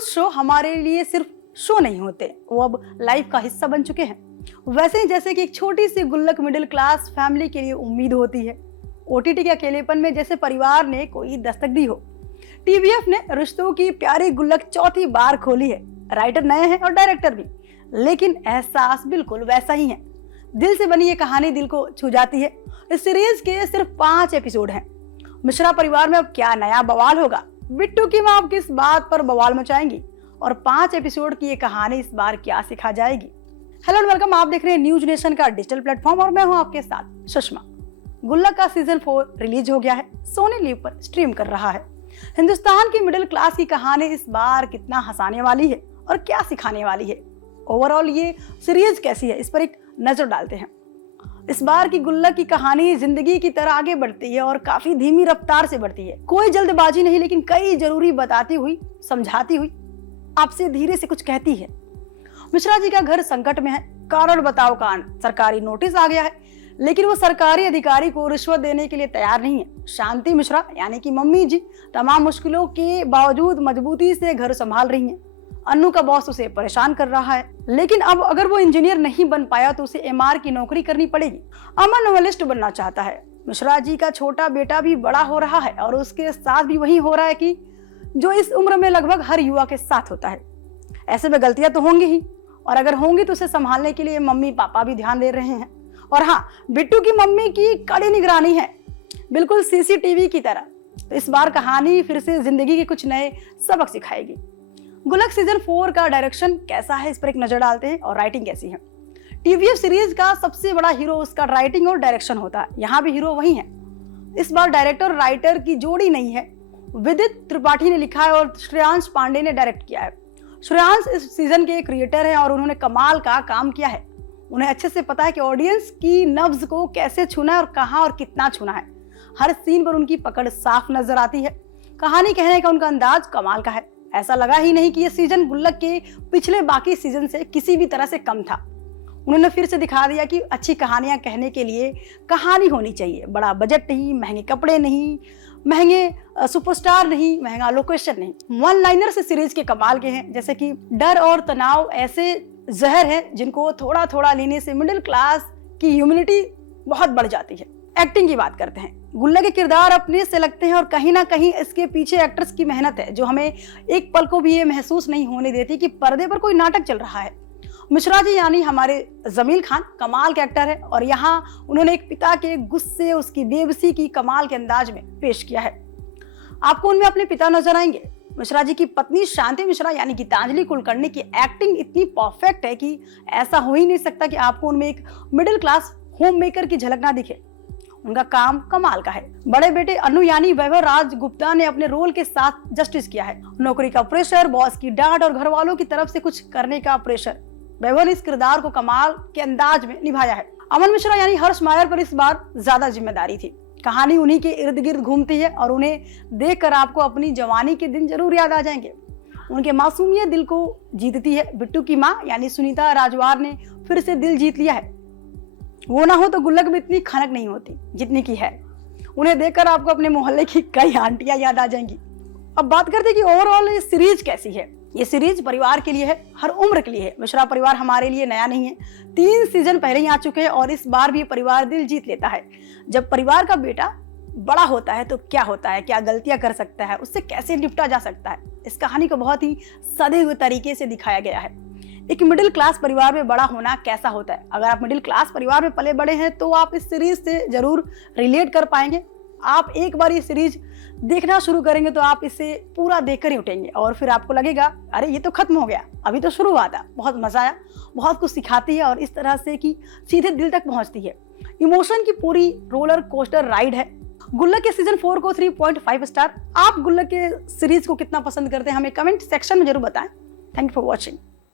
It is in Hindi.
कुछ शो हमारे लिए सिर्फ शो नहीं होते, वो अब लाइफ का हिस्सा बन चुके हैं। वैसे ही जैसे कि एक छोटी सी गुल्लक मिडिल क्लास फैमिली के लिए उम्मीद होती है, ओटीटी के अकेलेपन में जैसे परिवार ने कोई दस्तक दी हो, टीवीएफ ने रिश्तों की प्यारी गुल्लक चौथी बार खोली है। राइटर नए हैं और डायरेक्टर भी, लेकिन एहसास बिल्कुल वैसा ही है। दिल से बनी ये कहानी दिल को छू जाती है। इस सीरीज के सिर्फ 5 एपिसोड हैं। मिश्रा परिवार में अब क्या नया बवाल होगा, बिट्टू की मां अब किस बात पर बवाल मचाएंगी और 5 एपिसोड की ये कहानी इस बार क्या सिखा जाएगी। हेलो एंड वेलकम, आप देख रहे हैं न्यूज नेशन का डिजिटल प्लेटफॉर्म और मैं हूं आपके साथ सुषमा। गुल्लक का सीजन 4 रिलीज हो गया है, सोनी लिव पर स्ट्रीम कर रहा है। हिंदुस्तान की मिडिल क्लास की कहानी इस बार कितना हंसाने वाली है और क्या सिखाने वाली है, ओवरऑल ये सीरीज कैसी है, इस पर एक नजर डालते हैं। इस बार की गुल्लक की कहानी जिंदगी की तरह आगे बढ़ती है और काफी धीमी रफ्तार से बढ़ती है। कोई जल्दबाजी नहीं, लेकिन कई जरूरी बताती हुई, समझाती हुई, आपसे धीरे से कुछ कहती है। मिश्रा जी का घर संकट में है, कारण बताओ कांड, सरकारी नोटिस आ गया है, लेकिन वो सरकारी अधिकारी को रिश्वत देने के लिए तैयार नहीं है। शांति मिश्रा यानी कि मम्मी जी तमाम मुश्किलों के बावजूद मजबूती से घर संभाल रही हैं। अन्नू का बॉस उसे परेशान कर रहा है, लेकिन अब अगर वो इंजीनियर नहीं बन पाया तो उसे एमआर की नौकरी करनी पड़ेगी। अमन नोवेलिस्ट बनना चाहता है। मिश्रा जी का छोटा बेटा भी बड़ा हो रहा है और उसके साथ भी वही हो रहा है कि जो इस उम्र में लगभग हर युवा के साथ होता है। ऐसे में गलतियां तो होंगी ही, और अगर होंगी तो उसे संभालने के लिए मम्मी पापा भी ध्यान दे रहे हैं। और हाँ, बिट्टू की मम्मी की कड़ी निगरानी है, बिल्कुल सीसीटीवी की तरह। तो इस बार कहानी फिर से जिंदगी के कुछ नए सबक सिखाएगी। गुल्लक सीजन 4 का डायरेक्शन कैसा है, इस पर एक नजर डालते हैं, और राइटिंग कैसी है। टीवीएफ सीरीज का सबसे बड़ा हीरो उसका राइटिंग और डायरेक्शन होता है, यहाँ भी हीरो वही है। इस बार डायरेक्टर राइटर की जोड़ी नहीं है, विदित त्रिपाठी ने लिखा है और श्रेयांश पांडे ने डायरेक्ट किया है। श्रेयांश इस सीजन के क्रिएटर हैं और उन्होंने कमाल का काम किया है। उन्हें अच्छे से पता है कि ऑडियंस की नब्ज को कैसे छूना है और कहाँ और कितना छूना है। हर सीन पर उनकी पकड़ साफ नजर आती है। कहानी कहने का उनका अंदाज कमाल का है। ऐसा लगा ही नहीं कि यह सीजन गुल्लक के पिछले बाकी सीजन से किसी भी तरह से कम था। उन्होंने फिर से दिखा दिया कि अच्छी कहानियां कहने के लिए कहानी होनी चाहिए। बड़ा बजट नहीं, महंगे कपड़े नहीं, महंगे सुपरस्टार नहीं, महंगा लोकेशन नहीं। वन लाइनर से सीरीज के कमाल के हैं, जैसे कि डर और तनाव ऐसे जहर है जिनको थोड़ा थोड़ा लेने से मिडिल क्लास की ह्यूमिलिटी बहुत बढ़ जाती है। एक्टिंग की बात करते हैं, गुल्लक के किरदार अपने से लगते हैं और कहीं ना कहीं इसके पीछे एक्टर्स की मेहनत है, जो हमें एक पल को भी ये महसूस नहीं होने देती कि पर्दे पर कोई नाटक चल रहा है। मिश्रा जी यानी हमारे जमील खान कमाल के एक्टर है और यहाँ उन्होंने एक पिता के गुस्से, उसकी बेबसी की कमाल के अंदाज में पेश किया है। आपको उनमें अपने पिता नजर आएंगे। मिश्रा जी की पत्नी शांति मिश्रा यानी गीतांजलि कुलकर्णी की एक्टिंग इतनी परफेक्ट है कि ऐसा हो ही नहीं सकता कि आपको उनमें एक मिडिल क्लास होम मेकर की झलक ना दिखे। उनका काम कमाल का है। बड़े बेटे अनु यानी वैभव राज गुप्ता ने अपने रोल के साथ जस्टिस किया है। नौकरी का प्रेशर, बॉस की डांट और घर वालों की तरफ से कुछ करने का प्रेशर, वैभव ने इस किरदार को कमाल के अंदाज में निभाया है। अमन मिश्रा यानी हर्ष मायर पर इस बार ज्यादा जिम्मेदारी थी। कहानी उन्हीं के इर्द गिर्द घूमती है और उन्हें देखकर आपको अपनी जवानी के दिन जरूर याद आ जाएंगे। उनके मासूमियत दिल को जीतती है। बिट्टू की माँ यानी सुनीता राजवार ने फिर से दिल जीत लिया है। वो ना हो तो गुल्लक में इतनी खनक नहीं होती जितनी की है। उन्हें देखकर आपको अपने मोहल्ले की कई आंटियां याद आ जाएंगी। अब बात करते हैं कि ओवरऑल ये सीरीज कैसी है। ये सीरीज परिवार के लिए है, हर उम्र के लिए है। मिश्रा परिवार हमारे लिए नया नहीं है, 3 सीजन पहले ही आ चुके हैं और इस बार भी परिवार दिल जीत लेता है। जब परिवार का बेटा बड़ा होता है तो क्या होता है, क्या गलतियां कर सकता है, उससे कैसे निपटा जा सकता है, इस कहानी को बहुत ही सधे हुए तरीके से दिखाया गया है। एक मिडिल क्लास परिवार में बड़ा होना कैसा होता है। अगर आप मिडिल क्लास परिवार में पले बड़े हैं तो आप इस सीरीज से जरूर रिलेट कर पाएंगे। आप एक बार ये सीरीज देखना शुरू करेंगे तो आप इसे पूरा देखकर ही उठेंगे और फिर आपको लगेगा अरे ये तो खत्म हो गया, अभी तो शुरुआत है। बहुत मजा आया, बहुत कुछ सिखाती है और इस तरह से कि सीधे दिल तक पहुंचती है। इमोशन की पूरी रोलर कोस्टर राइड है। गुल्लक के सीजन 4 को 3.5 स्टार। आप गुल्लक के सीरीज को कितना पसंद करते हैं हमें कमेंट सेक्शन में जरूर बताएं। Thank you for watching.